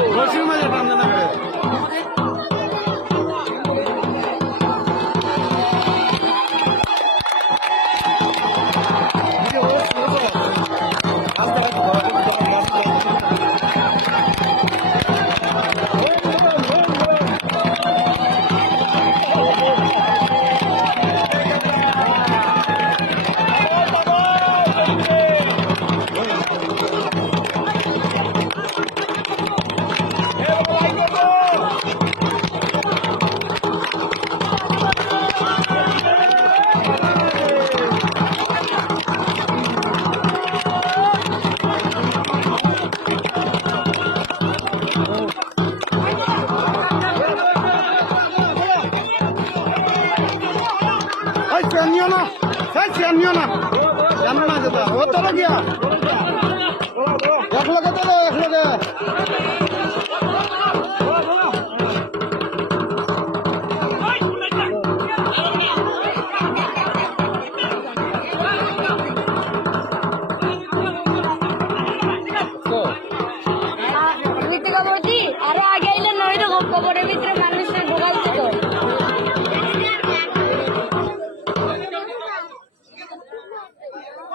我。छियानियो ना सर छियानियो ना जाना ना जाता वो तो लग गया एक लगे तो एक लगे আরে আগে এলে নয় রকম কবরের ভিতরে